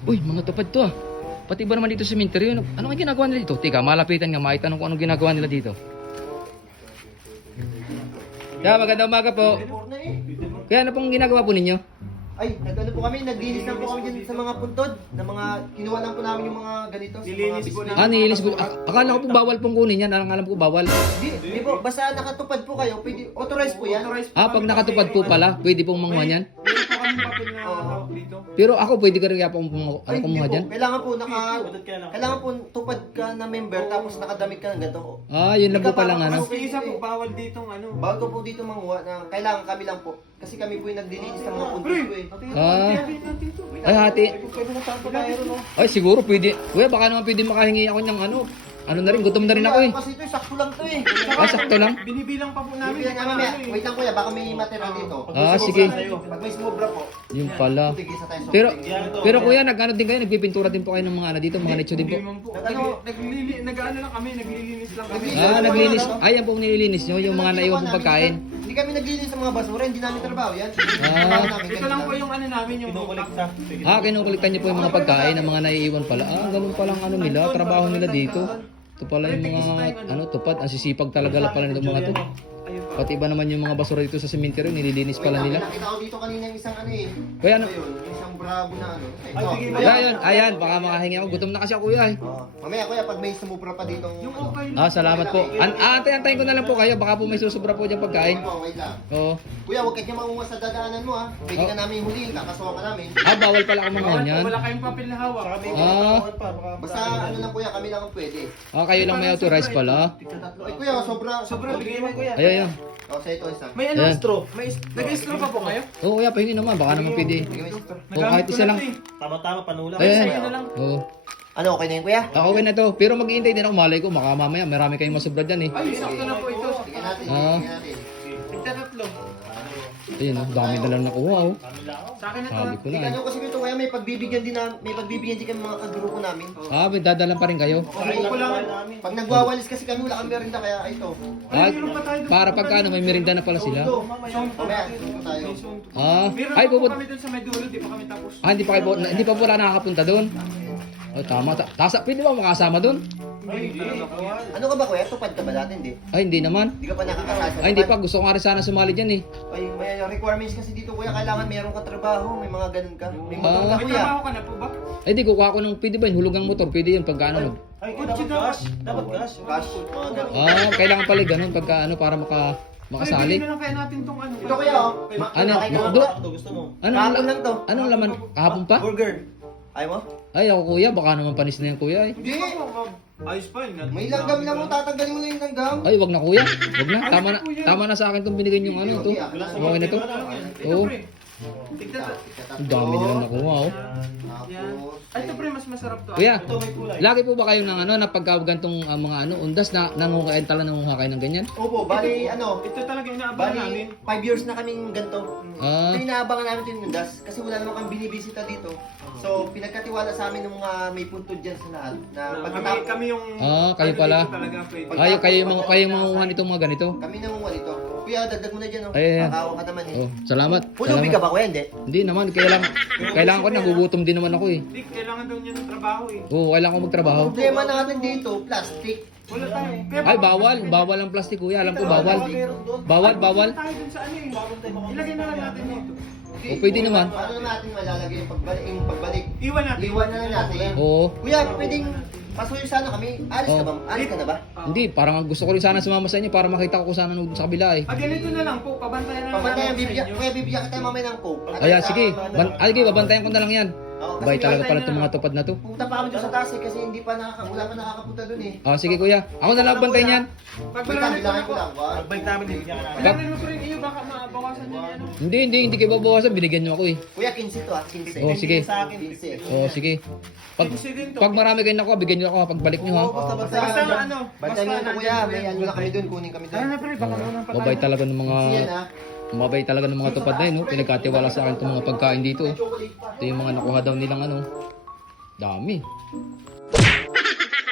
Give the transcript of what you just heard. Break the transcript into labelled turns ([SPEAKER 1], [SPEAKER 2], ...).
[SPEAKER 1] Uy, mga tupad to ah. Pati ba naman dito sa cemetery? Ano nga ginagawa nila dito? Tika, malapitan nga, maitanong kung anong ginagawa nila dito. Kaya magandang umaga po. Kaya ano pong ginagawa po ninyo?
[SPEAKER 2] Ay, nag-ano po kami, naglinis lang po kami dyan sa mga puntod, na mga, kinuha lang po namin yung mga ganito. Nilinis po namin.
[SPEAKER 1] Nilinis po. Akala ko po bawal pong kunin yan. Alam ko bawal.
[SPEAKER 2] Di po, basta nakatupad po kayo, pwede, authorized po yan.
[SPEAKER 1] Pag nakatupad po pala, pwede pong manguha yan.
[SPEAKER 3] Meron po kami papel na hawak dito.
[SPEAKER 1] Pero ako, pwede ka rin kaya pong
[SPEAKER 2] Ay,
[SPEAKER 1] kumuha
[SPEAKER 2] hindi
[SPEAKER 1] dyan?
[SPEAKER 2] po. Kailangan po tupad ka na member, tapos nakadamit ka ng ganito.
[SPEAKER 1] Yun lang po palang ano.
[SPEAKER 3] Mas isa po, bawal ditong ano.
[SPEAKER 2] Bago po dito manguha, na kailangan kami lang po. Kasi kami po yung naglilinis sa mga puntod ko eh.
[SPEAKER 1] Ay, hati. Ay, siguro pwede. Kuya, baka naman pwede makahingi ako ng ano. Ano na rin, gutom na rin ako eh.
[SPEAKER 2] Kasi ito, sakto lang to eh.
[SPEAKER 1] Sakto lang.
[SPEAKER 3] Binibilang pa po namin.
[SPEAKER 2] Bibigyan namin mamaya. Wait lang kuya, baka may matira dito.
[SPEAKER 1] Sige.
[SPEAKER 2] Pag may sumobra po,
[SPEAKER 1] Yun pala.
[SPEAKER 2] tigisa tayo sa
[SPEAKER 1] Pero,
[SPEAKER 2] soft
[SPEAKER 1] pero kuya, nag-ano din kayo? Nagpipintura din po kayo ng mga ano dito, mga nicho din po.
[SPEAKER 3] Hindi man po. Nag-ano lang kami, naglilinis lang kami.
[SPEAKER 1] Naglilinis. Ay, yan po nililinis nyo, yung mga naiwan pong pagkain.
[SPEAKER 2] Hindi kami naglilinis sa mga basura, hindi namin trabaho yan.
[SPEAKER 3] Ito lang po yung ano namin, yung kinukulikta.
[SPEAKER 1] Kinukulitan niyo po yung mga pagkain ng mga naiiwan pala. Ganun palang ano nila, trabaho nila dito. Ito pala yung mga ano tupad, ang sisipag talaga pala nitong mga to. Pati iba naman yung mga basura dito sa cemetery, nililinis pala nila.
[SPEAKER 2] Nakita ko dito kanina yung isang ano eh.
[SPEAKER 1] Kuya, ano?
[SPEAKER 2] Ito yun, yung isang bravo na ano.
[SPEAKER 1] Ayan, baka makahingi ako. Gutom na kasi ako kuya eh.
[SPEAKER 2] Mamaya kuya, pag may sumubra pa dito.
[SPEAKER 3] Yung okay.
[SPEAKER 1] Salamat po. Antayin ko na lang po kayo, baka po may susubra po diyang pagkain.
[SPEAKER 2] Wait lang.
[SPEAKER 1] Oo.
[SPEAKER 2] Kuya, huwag ka niya maunga sa dadaanan mo ha. Pwede ka namin huliin, kakasuha ka namin.
[SPEAKER 1] Bawal pala ako manguha niyan.
[SPEAKER 3] Wala kayong papel na hawak.
[SPEAKER 2] Basta ano lang kuya, kami lang ang pwede.
[SPEAKER 1] Kayo lang may authorized pala.
[SPEAKER 2] Ay kuya, sobra
[SPEAKER 3] bigay mo kuya.
[SPEAKER 1] Ayan.
[SPEAKER 2] Sa ito isa.
[SPEAKER 3] May ano,
[SPEAKER 1] Ayan.
[SPEAKER 3] straw? Nag-straw pa po kayo?
[SPEAKER 1] Oo, kuya, pahingi naman, baka naman pwede. Kahit isa lang.
[SPEAKER 4] Tama-tama, panulang.
[SPEAKER 1] Ayan.
[SPEAKER 3] Sa'yo na lang.
[SPEAKER 1] Oo.
[SPEAKER 2] Ano, okay na yun kuya?
[SPEAKER 1] Okay na to. Pero mag-iintay din ako, malay ko, baka mamaya marami kayong masubra dyan eh.
[SPEAKER 3] Ay, sakto na po ito.
[SPEAKER 2] Tingnan natin,
[SPEAKER 1] Ah.
[SPEAKER 2] tingnan natin.
[SPEAKER 3] Tigtatatlo.
[SPEAKER 1] Ayun dami na lang nakuha oh.
[SPEAKER 3] Sa akin na to.
[SPEAKER 1] Sabi ko na
[SPEAKER 2] Tingnan
[SPEAKER 1] eh.
[SPEAKER 2] nyo kasi ito kuya, may pagbibigyan din kami mga kagrupo namin.
[SPEAKER 1] May dadalan pa rin kayo.
[SPEAKER 2] Okay, pag nagwawalis kasi kami, wala kami merinda kaya ito.
[SPEAKER 1] Para pagkano, may merinda na pala sila.
[SPEAKER 2] Mamaya, susunod tayo.
[SPEAKER 3] Meron
[SPEAKER 1] Ay,
[SPEAKER 3] pa po
[SPEAKER 1] puput.
[SPEAKER 3] kami dun sa may dulo, di pa kami tapos.
[SPEAKER 1] Hindi pa pala nakakapunta doon. Tama. Pwede ba makasama doon?
[SPEAKER 2] Ano ka ba kuya? Tupad ka ba dati? Hindi.
[SPEAKER 1] Ay, hindi naman.
[SPEAKER 2] Hindi ka pa nakakasasa.
[SPEAKER 1] Ay, hindi pa. Gusto ko nga rin sana sumali dyan eh.
[SPEAKER 2] Ay, may requirements kasi dito kuya, kailangan meron ka trabaho, may mga ganun ka. May motor ka
[SPEAKER 3] May
[SPEAKER 2] kuya.
[SPEAKER 3] trabaho ka na po ba?
[SPEAKER 1] Ay, di kukuha ko ng, pwede ba yun? Hulugang motor, pwede yun pagka ano.
[SPEAKER 4] Ay, dapat gas. Dapat gas.
[SPEAKER 2] Cash, mga ganun.
[SPEAKER 1] Kailangan pala ganun pagka ano, para makasali.
[SPEAKER 3] Bigyan na lang kaya natin tong ano.
[SPEAKER 2] Ito kuya oh.
[SPEAKER 1] Ano?
[SPEAKER 4] Ito gusto mo.
[SPEAKER 2] Kahapon lang to.
[SPEAKER 1] Anong laman? Kahapon pa?
[SPEAKER 2] Burger. Ayaw mo?
[SPEAKER 1] Ay, ako kuya, baka naman panis na yan kuya eh.
[SPEAKER 3] Hindi pa. Ayos pa yun.
[SPEAKER 2] May langgam lang mo, tatanggalin mo na yung langgam.
[SPEAKER 1] Ay, wag na kuya. Wag na. Tama na sa akin itong binigay yung ano to. Okay na to.
[SPEAKER 3] Ito
[SPEAKER 1] Oo.
[SPEAKER 3] pre. Tignan.
[SPEAKER 1] Ang dami nilang nakuha oh.
[SPEAKER 3] Yan. Ay, ito pre, mas masarap to.
[SPEAKER 1] Kuya, lagi po ba kayo ng ano, na pagka gantong mga ano, undas na nangungain nangunguha kayo ng ganyan?
[SPEAKER 2] Opo, bali ano,
[SPEAKER 3] Ito talaga inaabangan namin.
[SPEAKER 2] bali 5 years na kaming ganito.
[SPEAKER 1] Ah,
[SPEAKER 2] Ito inaabangan namin ito yung das kasi wala naman kang binibisita dito. So, pinagkatiwala sa amin ng mga may puntod dyan sa lahat na
[SPEAKER 3] Kami yung
[SPEAKER 1] kayo pala.
[SPEAKER 3] dito talaga pwede.
[SPEAKER 1] kayo yung mga mangunguha nitong mga ganito.
[SPEAKER 2] kami nangunguha dito. Kuya, dagdag mo na dyan.
[SPEAKER 1] Ay, ay.
[SPEAKER 2] Kakawa ka naman eh.
[SPEAKER 1] Oh, salamat.
[SPEAKER 2] Pulubi ka ba kuya? Hindi.
[SPEAKER 1] Hindi naman, kailangan ko, nagugutom din naman ako eh.
[SPEAKER 3] Hindi, kailangan daw niya ng trabaho eh.
[SPEAKER 1] Oo, kailangan ko magtrabaho.
[SPEAKER 2] Problema natin dito, plastic.
[SPEAKER 3] Wala tayo. Kaya
[SPEAKER 1] Ay, bawal ang plastic kuya, alam ko bawal. Bawal.
[SPEAKER 3] tayo dun sa ano eh. Ilagay na lang natin dito.
[SPEAKER 1] O pwede naman.
[SPEAKER 2] Paano natin malalagay yung pagbalik?
[SPEAKER 3] Iwan natin.
[SPEAKER 2] Iwan na lang natin.
[SPEAKER 1] Oo.
[SPEAKER 2] Kuya, pwedeng pasuyo sana kami. Alis ka ba? Alis ka na ba?
[SPEAKER 1] Hindi, parang gusto ko rin sana sumama sa inyo para makita ko kung saan ano sa kabila eh.
[SPEAKER 3] Ganito na lang po. Pabantayan na lang.
[SPEAKER 2] Pabantayan,
[SPEAKER 3] namin sa
[SPEAKER 2] bibigyan.
[SPEAKER 3] inyo.
[SPEAKER 2] Kuya, bibigyan kita mamaya ng coke.
[SPEAKER 1] Ayan, sige. Sige, babantayan ko na lang yan.
[SPEAKER 2] Oo,
[SPEAKER 1] Bay
[SPEAKER 2] kasi
[SPEAKER 1] talaga
[SPEAKER 2] may-
[SPEAKER 1] pala itong mga tupad na to.
[SPEAKER 2] Punta pa kami doon sa taas eh, kasi hindi pa wala pa nakakapunta doon eh.
[SPEAKER 1] Sige kuya, ako na lang bantayan yan.
[SPEAKER 3] Pag
[SPEAKER 2] Wait lang,
[SPEAKER 3] marami ko na
[SPEAKER 2] bilangin ko
[SPEAKER 3] po.
[SPEAKER 2] lang. One.
[SPEAKER 4] Pagbalik namin, bibigyan ka namin.
[SPEAKER 3] Bilangin mo pa rin iyo. Baka mabawasan niya ano.
[SPEAKER 1] Hindi kayo babawasan, binigyan nyo ako eh.
[SPEAKER 2] Kuya, 15 to 15.
[SPEAKER 1] Oh, sige.
[SPEAKER 4] Sa akin,
[SPEAKER 2] 15.
[SPEAKER 1] Sige. Pag,
[SPEAKER 3] Pinsi din to.
[SPEAKER 1] pag marami kayo nakuha, bigyan nyo ako pagbalik nyo ha.
[SPEAKER 2] Basta
[SPEAKER 3] Basta ano.
[SPEAKER 2] Bantayan nyo ito kuya, may ano na kami doon, kunin kami doon.
[SPEAKER 3] Tara na pre. Baka muna pa tayo.
[SPEAKER 1] Mabay talaga ng mga
[SPEAKER 2] Yan ha.
[SPEAKER 1] mabay talaga ng mga tupad na yun, no? Pinagkatiwala sa akin itong mga pagkain dito.
[SPEAKER 2] Chocolate pa.
[SPEAKER 1] Ito yung mga nakuha daw nilang ano. Dami.